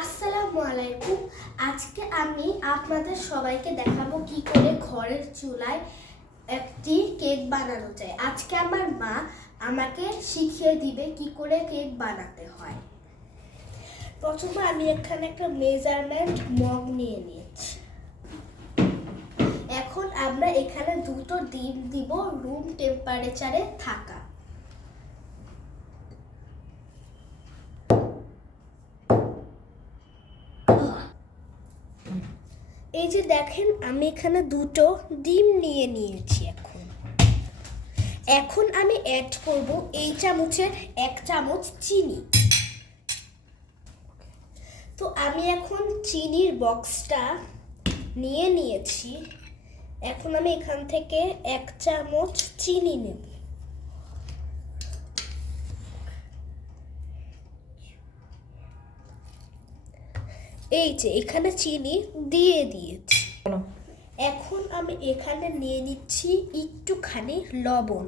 আসসালামু আলাইকুম। আজকে আমি আপনাদের সবাইকে দেখাবো কি করে ঘরের চুলায় একটি কেক বানানো যায়। আজকে আমার মা আমাকে শিখিয়ে দিবে কি করে কেক বানাতে হয়। প্রথমে আমি এখানে একটা মেজারমেন্ট মগ নিয়ে নিয়েছি। এখন আমরা এখানে দুটো ডিম দিব রুম টেম্পারেচারে থাকা। এই যে দেখেন আমি এখানে দুটো ডিম নিয়ে নিয়েছি। এখন আমি অ্যাড করব এই চামচের 1 চামচ চিনি। তো আমি এখন চিনির বক্সটা নিয়ে নিয়েছি। এখন আমি এখান থেকে 1 চামচ চিনি নেব। এই যে এখানে চিনি দিয়ে দিয়েছি। এখন আমি এখানে নিয়ে নিচ্ছি একটুখানি লবণ।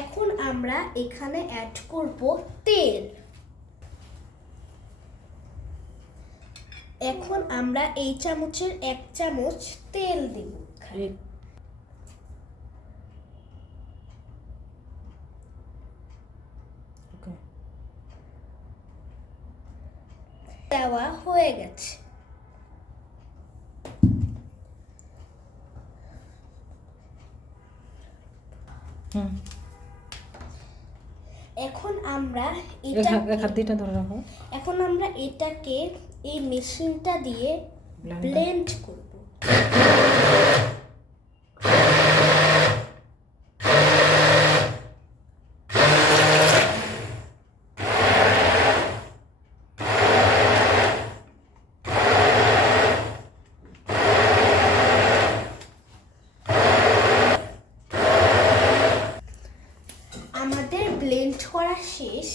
এখন আমরা এখানে অ্যাড করব তেল। এখন আমরা এই চামচের 1 চামচ তেল দেব। দেওয়া হয়ে গেছে। এখন আমরা এটাকে এই মেশিনটা দিয়ে ব্লেন্ড করব। আমাদের ব্লেন্ড করা শেষ।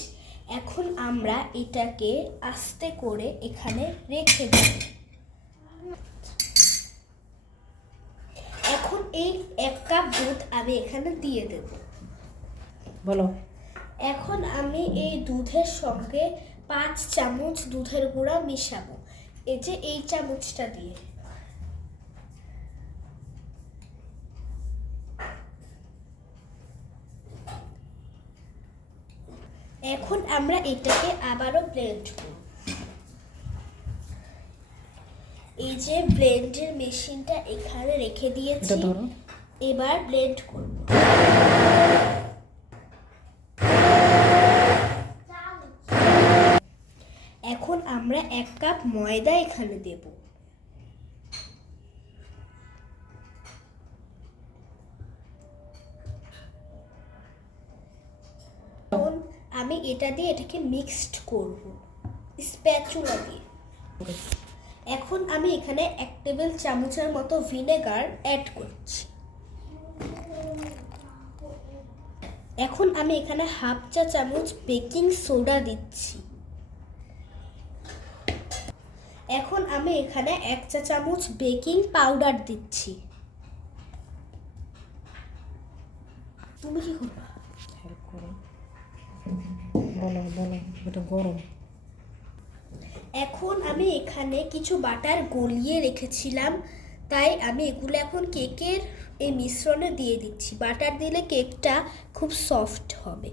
এখন আমরা এটাকে আস্তে করে এখানে রেখে দেব। এখন এই 1 কাপ দুধ আমি এখানে দিয়ে দেব। বলো। এখন আমি এই দুধের সঙ্গে 5 চামচ দুধের গুঁড়া মিশাবো। এই যে এই চামচটা দিয়ে। এখন আমরা এটাকে আবারও ব্লেন্ড করব। এই যে ব্লেন্ডের মেশিনটা এখানে রেখে দিয়েছি। এবার ব্লেন্ড করব। এখন আমরা 1 কাপ ময়দা এখানে দেব। আমি এটা দিয়ে এটাকে মিক্সড করব স্প্যাচুলা দিয়ে। এখন আমি এখানে 1 টেবিল চামচের মতো ভিনেগার অ্যাড করছি। এখন আমি এখানে 1/2 চা চামচ বেকিং সোডা দিচ্ছি। এখন আমি এখানে 1 চা চামচ বেকিং পাউডার দিচ্ছি। তুমি কি করবে? এটা গরম। এখন আমি এখানে কিছু বাটার গলিয়ে রেখেছিলাম, তাই আমি এগুলো এখন কেকের এই মিশ্রণে দিয়ে দিচ্ছি। বাটার দিলে কেকটা খুব সফট হবে।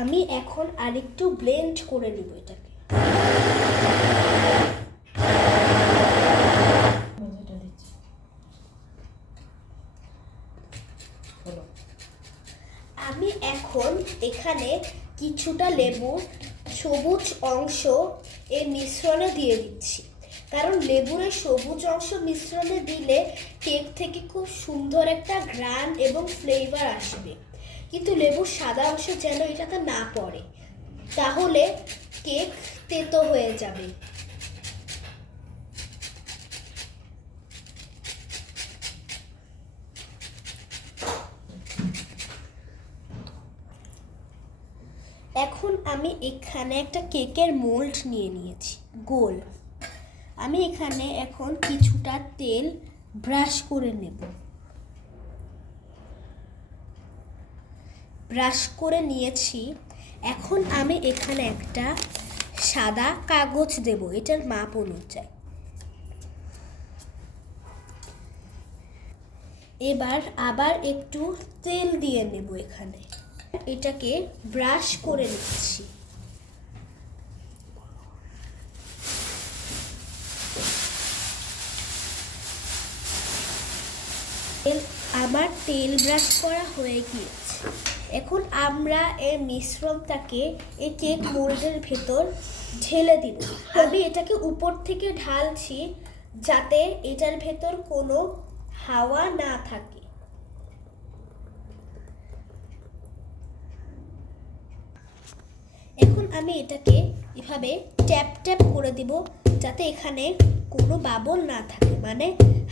আমি এখন আরেকটু ব্লেন্ড করে নিব এটাকে। আমি এখন এখানে কিছুটা লেবুর সবুজ অংশ এই মিশ্রণে দিয়ে দিচ্ছি, কারণ লেবুর এই সবুজ অংশ মিশ্রণে দিলে কেক থেকে খুব সুন্দর একটা ঘ্রাণ এবং ফ্লেভার আসবে। কিন্তু লেবুর সাদা অংশ যেন এটাতে না পড়ে, তাহলে কেক তেতো হয়ে যাবে। এখন আমি এখানে একটা কেকের মোল্ড নিয়ে নিয়েছি গোল। আমি এখানে এখন কিছুটা তেল ব্রাশ করে নেব। ব্রাশ করে নিয়েছি। এখন আমি এখানে একটা সাদা কাগজ দেব এটার মাপ অনুযায়ী। এবার আবার একটু তেল দিয়ে নেব এখানে। এটাকে ব্রাশ করে নিচ্ছি। আমার তেল ব্রাশ করা হয়ে গিয়েছে। এখন আমরা এর মিশ্রণটাকে এই কেক মোল্ডের ভেতর ঢেলে দিব। আমি এটাকে উপর থেকে ঢালছি যাতে এটার ভেতর কোনো হাওয়া না থাকে। এখন আমি এটাকে এভাবে ট্যাপ ট্যাপ করে দিব যাতে এখানে কোনো বাবল না থাকে, মানে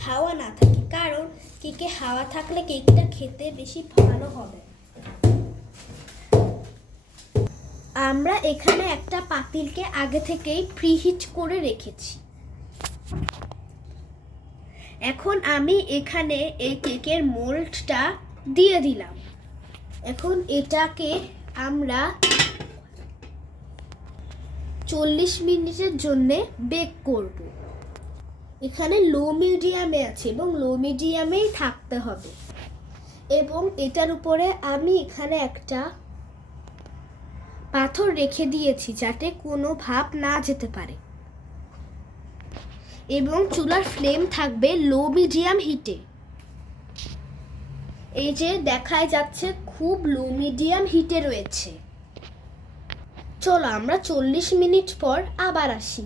হাওয়া না থাকে, কারণ কেকে হাওয়া থাকলে কেকটা খেতে বেশি ভালো হবে। আমরা এখানে একটা পাতিলকে আগে থেকেই প্রিহিট করে রেখেছি। এখন আমি এখানে এই কেকের মোল্ডটা দিয়ে দিলাম। এখন এটাকে আমরা 40 মিনিটের জন্য বেক করব। এখানে লো মিডিয়ামে আছে এবং লো মিডিয়ামেই থাকতে হবে। এবং এটার উপরে আমি এখানে একটা পাথর রেখে দিয়েছি যাতে কোনো ভাপ না যেতে পারে। এবং চুলার ফ্লেম থাকবে লো মিডিয়াম হিটে। এই যে দেখা যাচ্ছে খুব লো মিডিয়াম হিটে রয়েছে। চলো আমরা 40 মিনিট পর আবার আসি।